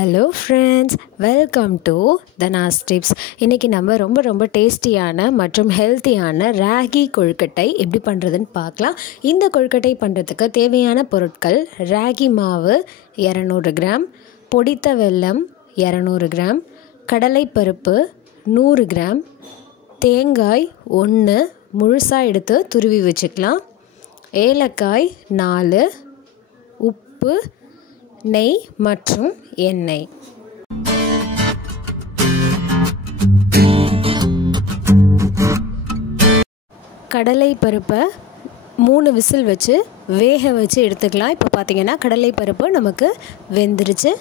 Hello friends, welcome to Dhana's tips. இன்றைக்கி நம்ம ரொம்ப டேஸ்டியான மற்றும் ஹெல்த்தியான ராகி கொழுக்கட்டை எப்படி பண்ணுறதுன்னு பார்க்கலாம். இந்த கொழுக்கட்டை பண்ணுறதுக்கு தேவையான பொருட்கள்: ராகி மாவு 200 கிராம், பொடித்த வெல்லம் 200 கிராம், கடலைப்பருப்பு 100 கிராம், தேங்காய் 1 முழுசாக எடுத்து துருவி வச்சுக்கலாம், ஏலக்காய் 4, உப்பு, நெய் மற்றும் எண்ணெய். கடலை பருப்பை 3 விசில் வச்சு வேக வச்சு எடுத்துக்கலாம். இப்போ பார்த்திங்கன்னா கடலை பருப்பு நமக்கு வெந்துருச்சு.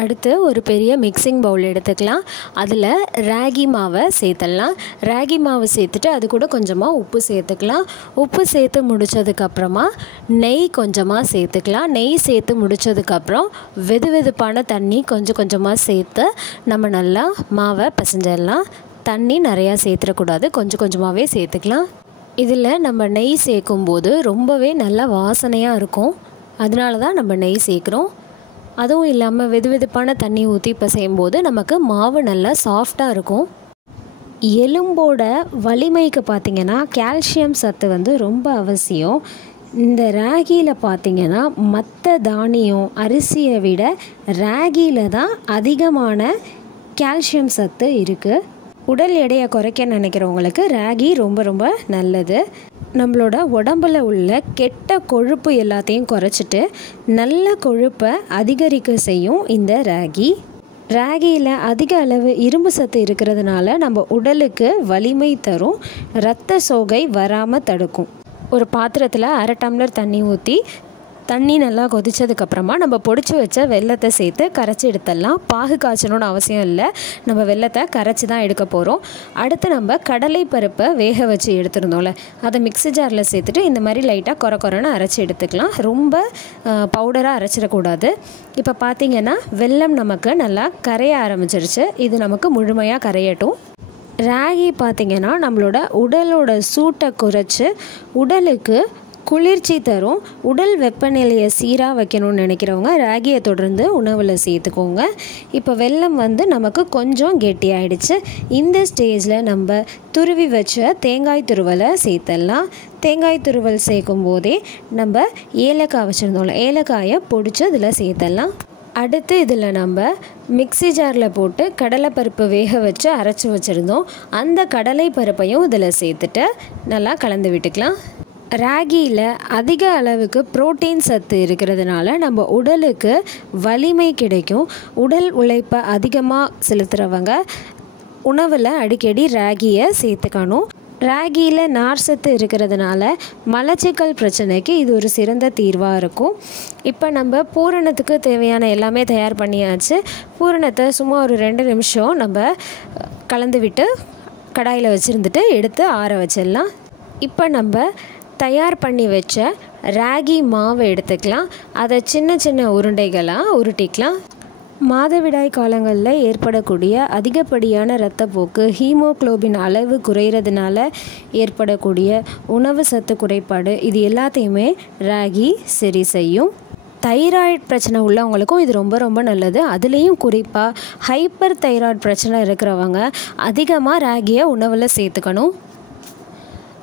அடுத்து ஒரு பெரிய மிக்சிங் பவுல் எடுத்துக்கலாம். அதில் ராகி மாவை சேர்த்துடலாம். ராகி மாவு சேர்த்துட்டு அது கூட கொஞ்சமாக உப்பு சேர்த்துக்கலாம். உப்பு சேர்த்து முடித்ததுக்கப்புறமா நெய் கொஞ்சமாக சேர்த்துக்கலாம். நெய் சேர்த்து முடித்ததுக்கப்புறம் வெதுவெதுப்பான தண்ணி கொஞ்சமாக சேர்த்து நம்ம நல்லா மாவை பிசைஞ்சிடலாம். தண்ணி நிறையா சேர்த்துடக்கூடாது, கொஞ்சமாகவே சேர்த்துக்கலாம். இதில் நம்ம நெய் சேர்க்கும்போது ரொம்பவே நல்லா வாசனையாக இருக்கும், அதனால தான் நம்ம நெய் சேர்க்குறோம். அதுவும் இல்லாமல் வெதுவெதுப்பான தண்ணி ஊற்றி பிசையும்போது நமக்கு மாவு நல்லா சாஃப்டாக இருக்கும். எலும்போட வலிமைக்கு பார்த்திங்கன்னா கால்சியம் சத்து ரொம்ப அவசியம். இந்த ராகியில் பார்த்திங்கன்னா மற்ற தானியம் அரிசியை விட ராகியில் தான் அதிகமான கால்சியம் சத்து இருக்குது. உடல் எடையை குறைக்க நினைக்கிறவங்களுக்கு ராகி ரொம்ப நல்லது. நம்மளோட உடம்பில் உள்ள கெட்ட கொழுப்பு எல்லாத்தையும் குறைச்சிட்டு நல்ல கொழுப்பை அதிகரிக்க செய்யும் இந்த ராகி. ராகியில் அதிக அளவு இரும்பு சத்து இருக்கிறதுனால நம்ம உடலுக்கு வலிமை தரும், இரத்த சோகை வராமல் தடுக்கும். ஒரு பாத்திரத்தில் 1/2 டம்ளர் தண்ணி ஊற்றி தண்ணி நல்லா கொதித்ததுக்கப்புறமா நம்ம பொடிச்சு வச்ச வெல்லத்தை சேர்த்து கரைச்சி எடுத்துடலாம். பாகு காய்ச்சணுன்னு அவசியம் இல்லை, நம்ம வெல்லத்தை கரைச்சி தான் எடுக்க போகிறோம். அடுத்து நம்ம கடலை பருப்பை வேக வச்சு எடுத்துருந்தோம்ல, அதை மிக்ஸி ஜாரில் சேர்த்துட்டு இந்த மாதிரி லைட்டாக கொரன்னு அரைச்சி எடுத்துக்கலாம். ரொம்ப பவுடராக அரைச்சிடக்கூடாது. இப்போ பார்த்திங்கன்னா வெல்லம் நமக்கு நல்லா கரைய ஆரம்பிச்சிருச்சு. இது நமக்கு முழுமையாக கரையட்டும். ராகி பார்த்திங்கன்னா நம்மளோட உடலோட சூட்டை குறைச்சி உடலுக்கு குளிர்ச்சி தரும். உடல் வெப்பநிலையை சீராக வைக்கணும்னு நினைக்கிறவங்க ராகியை தொடர்ந்து உணவில் சேர்த்துக்கோங்க. இப்போ வெல்லம் நமக்கு கொஞ்சம் கெட்டியாயிடுச்சு. இந்த ஸ்டேஜில் நம்ம துருவி வச்ச தேங்காய் துருவலை சேர்த்துடலாம். தேங்காய் துருவல் சேர்க்கும் போதே நம்ம ஏலக்காய் வச்சுருந்தோம்ல, ஏலக்காயை பொடிச்சு இதில் சேர்த்துடலாம். அடுத்து இதில் நம்ம மிக்ஸி ஜாரில் போட்டு கடலைப்பருப்பு வேக வச்சு அரைச்சி வச்சுருந்தோம், அந்த கடலை பருப்பையும் இதில் சேர்த்துட்டு நல்லா கலந்து விட்டுக்கலாம். ராகியில் அதிக அளவுக்கு புரோட்டீன் சத்து இருக்கிறதுனால நம்ம உடலுக்கு வலிமை கிடைக்கும். உடல் உழைப்பை அதிகமாக செலுத்துகிறவங்க உணவில் அடிக்கடி ராகியை சேர்த்துக்கணும். ராகியில் நார் சத்து இருக்கிறதுனால மலச்சிக்கல் பிரச்சனைக்கு இது ஒரு சிறந்த தீர்வாக இருக்கும். இப்போ நம்ம பூரணத்துக்கு தேவையான எல்லாமே தயார் பண்ணியாச்சு. பூரணத்தை சும்மா ஒரு 2 நிமிஷம் நம்ம கலந்து விட்டு கடாயில் வச்சுருந்துட்டு எடுத்து ஆற வச்சிடலாம். இப்போ நம்ம தயார் பண்ணி வச்ச ராகி மாவை எடுத்துக்கலாம். அதை சின்ன உருண்டைகளாக உருட்டிக்கலாம். மாதவிடாய் காலங்களில் ஏற்படக்கூடிய அதிகப்படியான இரத்தப்போக்கு, ஹீமோகுளோபின் அளவு குறையிறதுனால ஏற்படக்கூடிய உணவு சத்து குறைபாடு, இது எல்லாத்தையுமே ராகி சரி செய்யும். தைராய்டு பிரச்சனை உள்ளவங்களுக்கும் இது ரொம்ப நல்லது. அதுலேயும் குறிப்பாக ஹைப்பர் தைராய்டு பிரச்சனை இருக்கிறவங்க அதிகமாக ராகியை உணவில் சேர்த்துக்கணும்.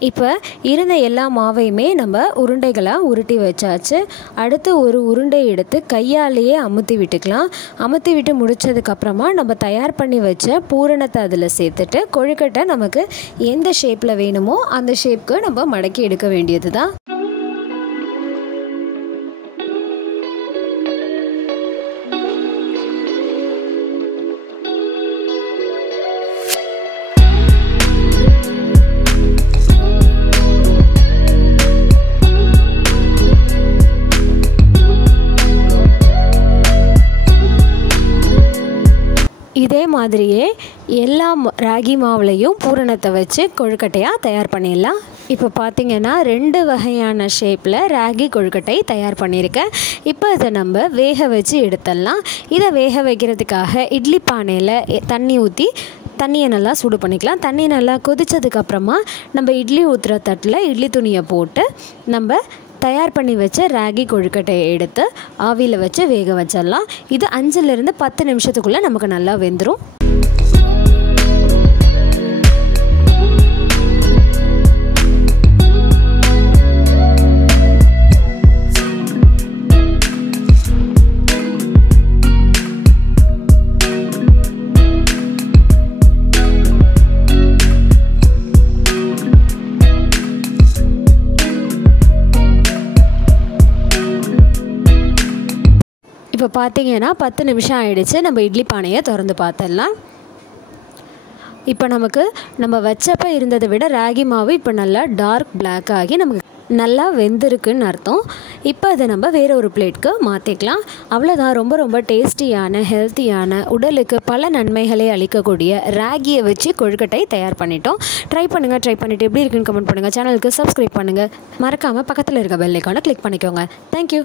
இப்போ இருந்த எல்லா மாவையுமே நம்ம உருண்டைகளாக உருட்டி வச்சாச்சு. அடுத்து ஒரு உருண்டை எடுத்து கையாலேயே அமுத்தி விட்டுக்கலாம். அமுத்தி விட்டு முடித்ததுக்கப்புறமா நம்ம தயார் பண்ணி வச்ச பூரணத்தை அதில் சேர்த்துட்டு கொழுக்கட்டை நமக்கு எந்த ஷேப்பில் வேணுமோ அந்த ஷேப்புக்கு நம்ம மடக்கி எடுக்க வேண்டியது தான். இதே மாதிரியே எல்லா ராகி மாவுலையும் பூரணத்தை வச்சு கொழுக்கட்டையாக தயார் பண்ணிடலாம். இப்போ பார்த்திங்கன்னா 2 வகையான ஷேப்பில் ராகி கொழுக்கட்டை தயார் பண்ணியிருக்கேன். இப்போ இதை நம்ம வேக வச்சு எடுத்துடலாம். இதை வேக வைக்கிறதுக்காக இட்லி பானையில் தண்ணி ஊற்றி தண்ணியை நல்லா சூடு பண்ணிக்கலாம். தண்ணி நல்லா கொதித்ததுக்கப்புறமா நம்ம இட்லி ஊற்றுற தட்டில் இட்லி துணியை போட்டு நம்ம தயார் பண்ணி வச்ச ராகி கொழுக்கட்டையை எடுத்து ஆவியில் வச்சு வேக வச்சிடலாம். இது 5லிருந்து 10 நிமிஷத்துக்குள்ளே நமக்கு நல்லா வெந்துடும். இப்போ பார்த்தீங்கன்னா 10 நிமிஷம் ஆகிடுச்சு. நம்ம இட்லி பானையை திறந்து பார்த்துடலாம். இப்போ நம்ம வச்சப்போ இருந்ததை விட ராகி மாவு இப்போ நல்லா டார்க் பிளாக் ஆகி நமக்கு நல்லா வெந்திருக்குன்னு அர்த்தம். இப்போ அதை நம்ம வேறு ஒரு பிளேட்க்கு மாற்றிக்கலாம். அவ்வளோதான். ரொம்ப ரொம்ப டேஸ்டியான, ஹெல்த்தியான, உடலுக்கு பல நன்மைகளை அளிக்கக்கூடிய ராகியை வச்சு கொழுக்கட்டை தயார் பண்ணிட்டோம். ட்ரை பண்ணிவிட்டு எப்படி இருக்குன்னு கமெண்ட் பண்ணுங்கள். சேனலுக்கு சப்ஸ்கிரைப் பண்ணுங்கள். மறக்காமல் பக்கத்தில் இருக்க பெல் ஐகானை கிளிக் பண்ணிக்கோங்க. தேங்க்யூ.